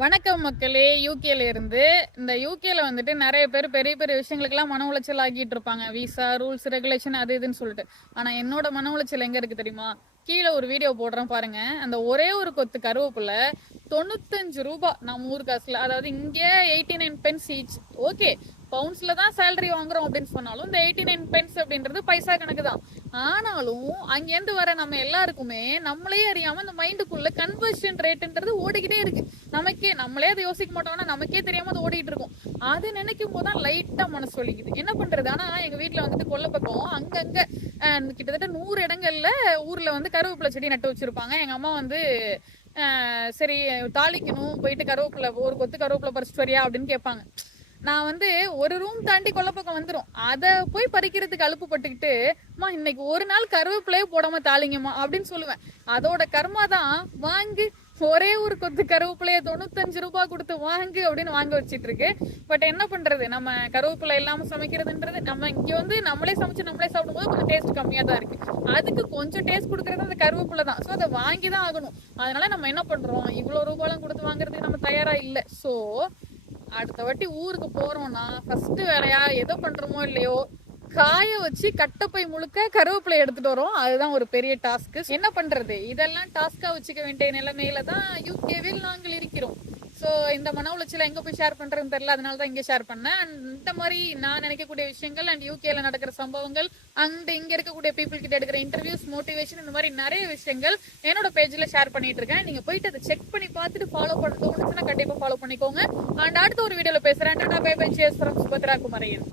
வணக்கம் மக்களே. யூகேல இருந்து இந்த யூகேல வந்துட்டு நிறைய பேர் பெரிய பெரிய விஷயங்களுக்கெல்லாம் மன உளைச்சல் ஆகிட்டு இருப்பாங்க. விசா ரூல்ஸ் ரெகுலேஷன் அது இதுன்னு சொல்லிட்டு. ஆனா என்னோட மன உளைச்சல் எங்க இருக்கு தெரியுமா? கீழே ஒரு வீடியோ போடுறேன் பாருங்க. அந்த ஒரே ஒரு கொத்து கருவேப்பில 95 ரூபாய் நம்ம ஊர் காசுல, அதாவது இங்க 89 pence ஈச். ஓகே, பவுன்ஸ்ல தான் சேலரி வாங்குறோம் அப்படின்னு சொன்னாலும் இந்த 89 pence அப்படின்றது பைசா கணக்கு தான். ஆனாலும் அங்கேருந்து வர நம்ம எல்லாருக்குமே நம்மளே அறியாம இந்த மைண்டுக்குள்ள கன்வர்ஷன் ரேட்ன்றது ஓடிக்கிட்டே இருக்கு. நம்மளே அதை யோசிக்க மாட்டோம், ஆனா நமக்கே தெரியாம அது ஓடிட்டு இருக்கும். அது நினைக்கும் போதுதான் லைட்டா மனசு வலிக்குது. என்ன பண்றது? ஆனா எங்க வீட்டுல வந்துட்டு கொல்லை பக்கம் அங்கங்க கிட்டத்தட்ட 100 இடங்கள்ல ஊர்ல வந்து கருவேப்பிலை செடி நட்டு வச்சிருப்பாங்க. எங்க அம்மா வந்து சரி தாளிக்கணும், போயிட்டு கருவேப்பிலை ஒரு கொத்து கருவேப்பிலை பறிச்சுட்டு வரியா அப்படின்னு கேட்பாங்க. நான் வந்து ஒரு ரூம் தாண்டி கொல்லப்பக்கம் வந்துரும். அதை போய் பறிக்கிறதுக்கு அலுப்பு பட்டுக்கிட்டு, அம்மா இன்னைக்கு ஒரு நாள் கருவேப்பிலையே போடாம தாளிங்கம்மா அப்படின்னு சொல்லுவேன். அதோட கர்மா தான் வாங்கு, ஒரே ஒரு கொத்து கருவேப்பிலைய 95 ரூபாய் கொடுத்து வாங்கு அப்படின்னு வாங்க வச்சிட்டு இருக்கு. பட் என்ன பண்றது, நம்ம கருவேப்பிலை இல்லாம சமைக்கிறதுன்றது, நம்ம இங்க வந்து நம்மளே சமைச்சு நம்மளே சாப்பிடும்போது கொஞ்சம் டேஸ்ட் கம்மியா தான் இருக்கு. அதுக்கு கொஞ்சம் டேஸ்ட் கொடுக்கறது அந்த கருவேப்பிலை தான். ஸோ அதை வாங்கி தான் ஆகணும். அதனால நம்ம என்ன பண்றோம், இவ்வளவு ரூபாய்லாம் கொடுத்து வாங்குறதுக்கு நம்ம தயாரா இல்லை. ஸோ அடுத்த வாட்டி ஊருக்கு போறோம்னா ஃபர்ஸ்ட் வேலையா எதை பண்றோமோ இல்லையோ, காய வச்சு கட்டப்பை முழுக்க கருவேப்பிலை எடுத்துட்டு வரோம். அதுதான் ஒரு பெரிய டாஸ்க். என்ன பண்றது, இதெல்லாம் டாஸ்கா வச்சுக்க வேண்டிய நிலைமையில தான் யூகேவில் நாங்கள் இருக்கிறோம். ஸோ இந்த மன உளைச்சல எங்க போய் ஷேர் பண்றதுன்னு தெரியல, அதனால தான் இங்க ஷேர் பண்ணேன். இந்த மாதிரி நான் நினைக்கக்கூடிய விஷயங்கள் அண்ட் யூகேல நடக்கிற சம்பவங்கள் அண்ட் இங்க இருக்கக்கூடிய பீப்புள் கிட்ட எடுக்கிற இன்டர்வியூஸ், மோட்டிவேஷன், இந்த மாதிரி நிறைய விஷயங்கள் என்னோட பேஜ்ல ஷேர் பண்ணிட்டு இருக்கேன். நீங்க போயிட்டு அதை செக் பண்ணி பார்த்துட்டு ஃபாலோ பண்ண தோணுச்சுன்னா கண்டிப்பா ஃபாலோ பண்ணிக்கோங்க. அண்ட் அடுத்த ஒரு வீடியோல பேசுறேன். Tata bye bye, cheers from Subhadra குமரையன்.